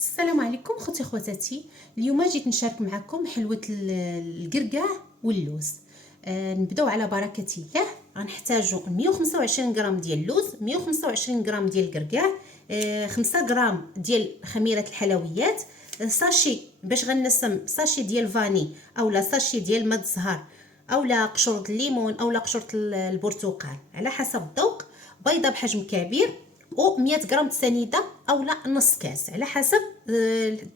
السلام عليكم خوتي خواتاتي. اليوم جيت نشارك معكم حلوة القرقاع واللوز. نبداو على بركة الله. غنحتاجو 125 غرام ديال اللوز، 125 غرام ديال القرقاع، 5 غرام ديال خميرة الحلويات، ساشي باش غنسم ساشي ديال فاني اولا ساشي ديال ماء الزهر اولا قشور الليمون اولا قشور البرتقال على حسب الذوق، بيضه بحجم كبير، و100 غرام سنيده اولا نص كاس على حسب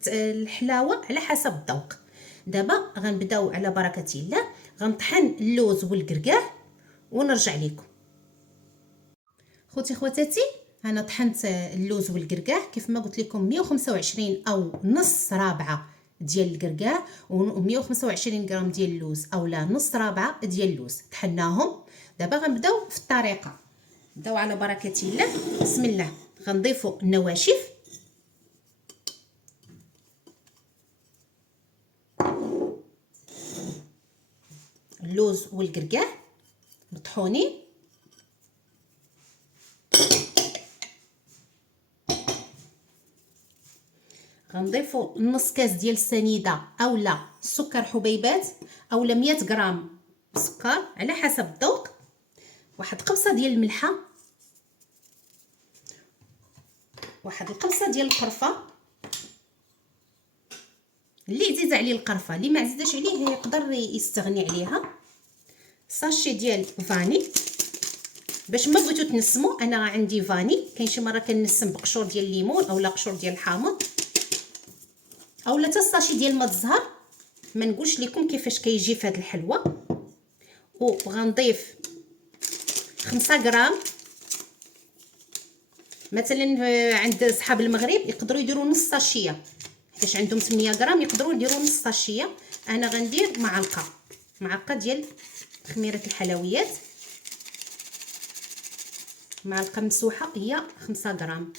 الحلاوه على حسب الذوق. دابا غنبداو على بركه الله. غنطحن اللوز والقرقاع ونرجع لكم. خوتي خواتاتي، انا طحنت اللوز والقرقاع كيف ما قلت لكم 125 او نص رابعه ديال القرقاع و125 غرام ديال اللوز اولا نص رابعه ديال اللوز. طحناهم. دابا غنبداو في الطريقه. نبداو على بركه الله. بسم الله. غنضيفوا النواشف، اللوز والقرقاع مطحونين، غنضيفوا نص كاس ديال السنيده اولا سكر حبيبات اولا 100 غرام سكر على حسب الذوق، واحد قبصه ديال الملحه، واحد القبصه ديال القرفه. اللي عزيز عليه القرفه، اللي ما عزيزش عليه يقدر يستغني عليها. ساشي ديال فاني باش ما بغيتو تنسموا، انا عندي فاني. كاين شي مره كنسم بقشور ديال الليمون اولا قشور ديال الحامض اولا حتى ساشي ديال ماء الزهر، ما نقولش لكم كيفاش كيجي في هذه الحلوه. وغنضيف 5 غرام. مثلا عند صحاب المغرب يقدروا يديروا نص ساشيه، حيت عندهم 8 غرام يقدروا يديروا نص ساشيه. انا غندير معلقه ديال خميره الحلويات، معلقه مسوحه هي 5 غرام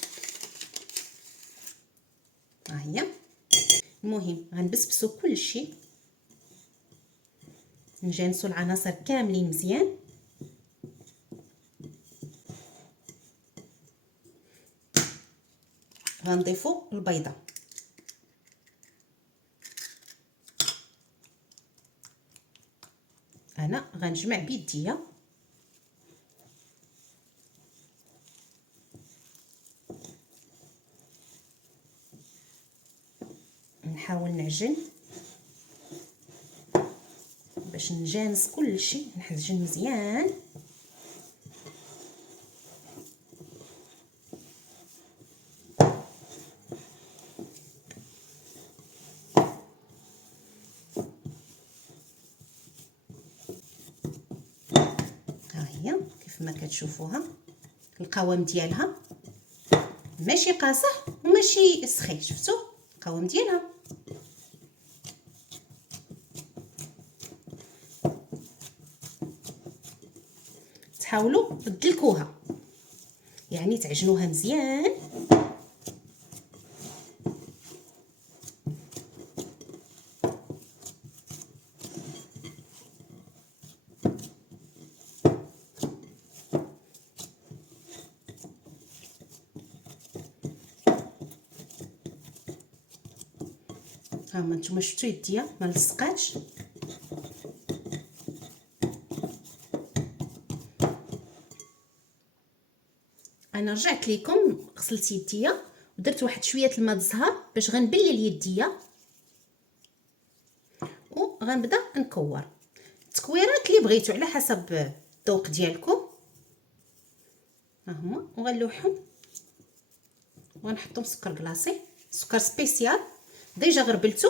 ها هي. المهم غنبسبسوا كلشي، نجانسوا العناصر كاملين مزيان. غنضيفوا البيضه، انا غنجمع بيديا. نحاول نعجن باش نجانس كلشي، نحجن مزيان. ها هي كيف ما كتشوفوها القوام ديالها ماشي قاصح وماشي سخي. شفتوا القوام ديالها؟ تحاولوا تدلكوها، يعني تعجنوها مزيان. ها ما نتوما شفتوا يديا ما لصقاتش. انا رجعت لكم غسلت يديا ودرت واحد شويه الماء الزهر باش غنبلل يديا، وغنبدا نكور التكويرات اللي بغيتو على حسب الذوق ديالكم. ها هما، وغنلوحهم وغنحطهم سكر كلاصي، سكر سبيسيال ديجا غربلتو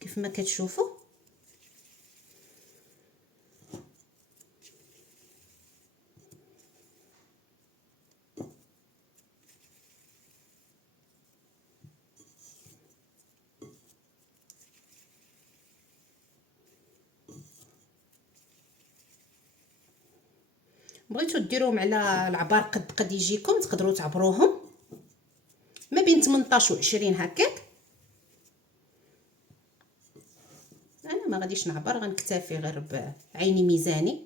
كيف ما كتشوفوا. بغيتو ديروهم على العبار قد يجيكم، تقدروا تعبروهم ما بين 18 و 20 هكاك. انا ما غاديش نعبر، غنكتفي غير بعيني ميزاني.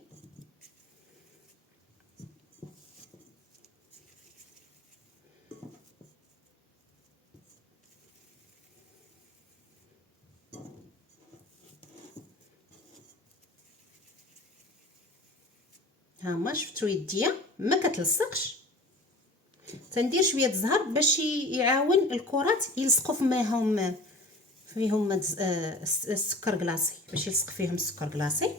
ها هما شفتوا يديا ما كتلصقش. تندير شويه الزهر باش يعاون الكرات يلصقوا فيهم السكر كلاصي، باش يلصق فيهم السكر كلاصي.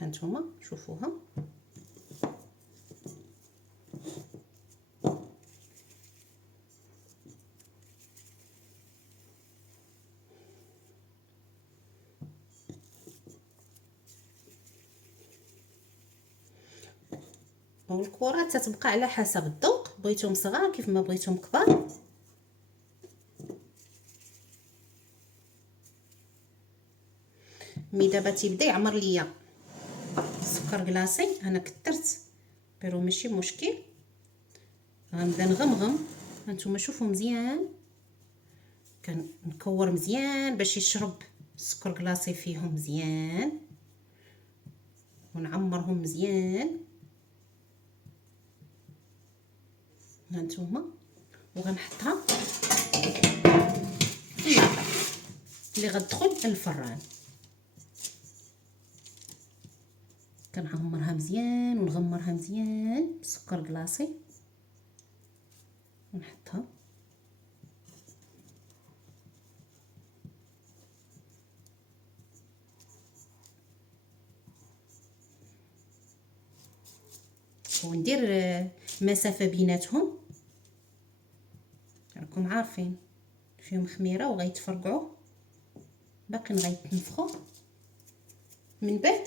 هانتوما شوفوها. والكرات تتبقى على حسب الذوق، بغيتهم صغار كيف ما بغيتهم كبار. مي دابا تيبدا يعمر ليا السكر كلاصي، انا كثرت بيرو ماشي مشكل. غنبدا نغمغم. هانتوما شوفوا مزيان، كنكور مزيان باش يشرب السكر كلاصي فيهم مزيان، ونعمرهم مزيان. هانتوما وغنحطها في اللاطه اللي غتدخل الفران. كنعمرها مزيان ونغمرها مزيان بالسكر كلاصي ونحطها. وندير مسافه بيناتهم، راكم عارفين فيهم خميره وغيتفرقعوا، باقيين غيتنفخوا. من بعد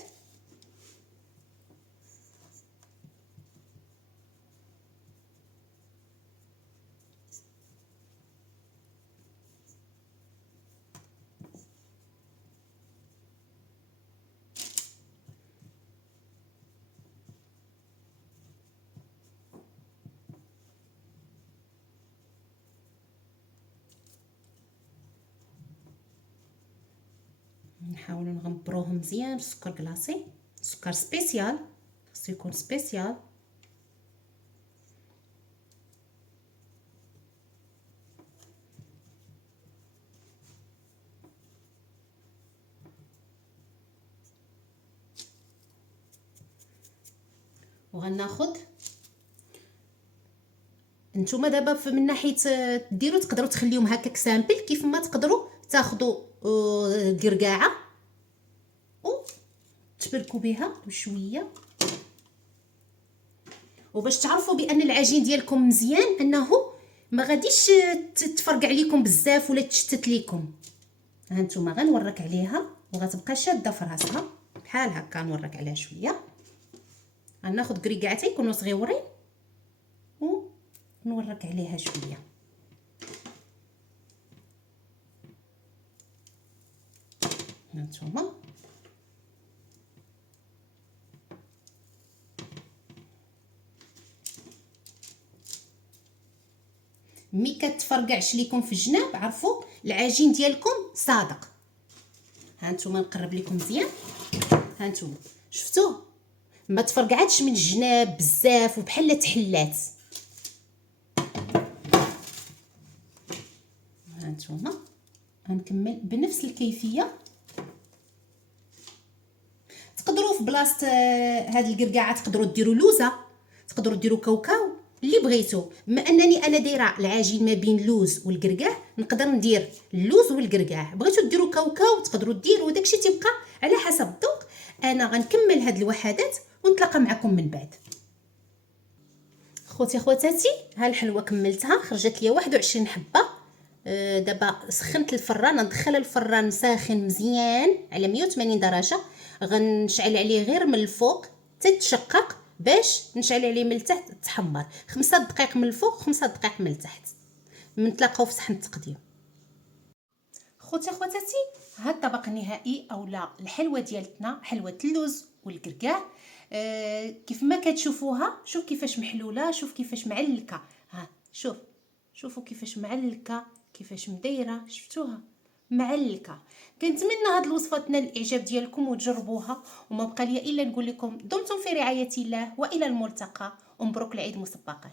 نحاولوا نغمبروهم مزيان بالسكر كلاصي. سكر سبيسيال، خصو يكون سبيسيال. وغناخذ نتوما دابا من ناحيه ديروا، تقدروا تخليهم هكاك سامبل، كيف ما تقدروا تاخذوا قرقاعه وتبركوا بها بشويه. وباش تعرفوا بان العجين ديالكم مزيان، انه ما غاديش تفرقع عليكم بزاف ولا تشتت ليكم. هانتوما غنورك عليها وغتبقى شاده في راسها بحال هكا. نورك عليها شويه. غناخذ قرقاعتين يكونوا صغيورين ونورك عليها شويه. هانتوما مي كتفرقعش ليكم في الجناب، عرفوا العجين ديالكم صادق. هانتوما نقرب لكم مزيان. هانتوما شفتوه ما تفرقعتش من الجناب بزاف وبحال تحلات. هانتوما غنكمل بنفس الكيفيه. تقدروا في بلاصه هاد القرقاعه تقدروا ديروا لوزه، تقدروا ديروا كاوكاو، اللي بغيتو. بما انني انا دايره العجين ما بين اللوز والقرقاع، نقدر ندير اللوز والقرقاع. بغيتو ديروا كاوكاو تقدروا ديروا، داكشي تيبقى على حسب الذوق. انا غنكمل هاد الوحدات ونتلاقى معكم من بعد. خوتي خواتاتي، ها الحلوه كملتها، خرجت لي 21 حبه. دابا سخنت الفران، ندخل الفران ساخن مزيان على 180 درجه. غنشعل عليه غير من الفوق تتشقق، باش نشعل عليه من التحت تحمر. 5 دقائق من الفوق 5 دقائق من التحت. نتلاقاو في صحن التقديم. خوتي خواتاتي، هذا الطبق النهائي اولا الحلوه ديالتنا، حلوه اللوز والقرقاع. كيف ما كتشوفوها، شوف كيفاش محلوله، شوف كيفاش معلكه. ها شوف شوفوا كيفاش معلكه، كيفاش مدايره، شفتوها معلكه. كنتمنى هاد الوصفه تنال الاعجاب ديالكم وتجربوها، وما بقى لي الا نقول لكم دمتم في رعايه الله والى الملتقى، ومبروك العيد مسبقا.